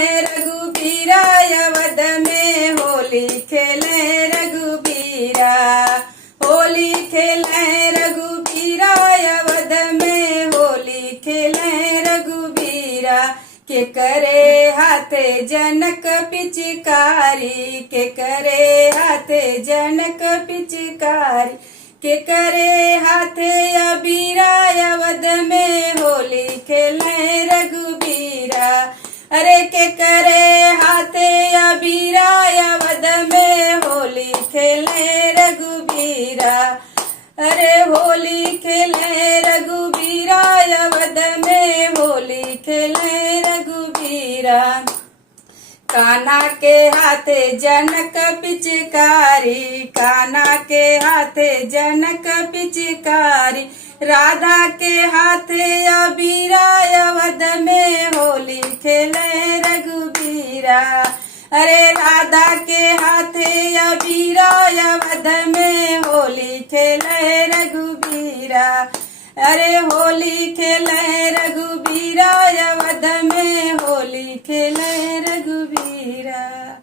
रघुबीरा अवध में होली खेले रघुबीरा। होली खेले रघुबीरा अवध में होली खेले रघुबीरा। के करे हाथे जनक पिचकारी, के करे हाथे जनक पिचकारी। के करे हाथे अबीरा अवध में होली खेले रघुबीरा। अरे के करे हाथे अबीरा अवध में होली खेले रघुबीरा। अरे होली खेले रघुबीरा अवध में होली खेले रघुबीरा। कान्हा के हाथे जनक पिचकारी, कान्हा के हाथे जनक पिचकारी। राधा के हाथे अबीरा अवध में होली खेले रघुबीरा। अरे राधा के हाथे अबीरा अवध में होली खेले रघुबीरा। अरे होली खेले रघुबीरा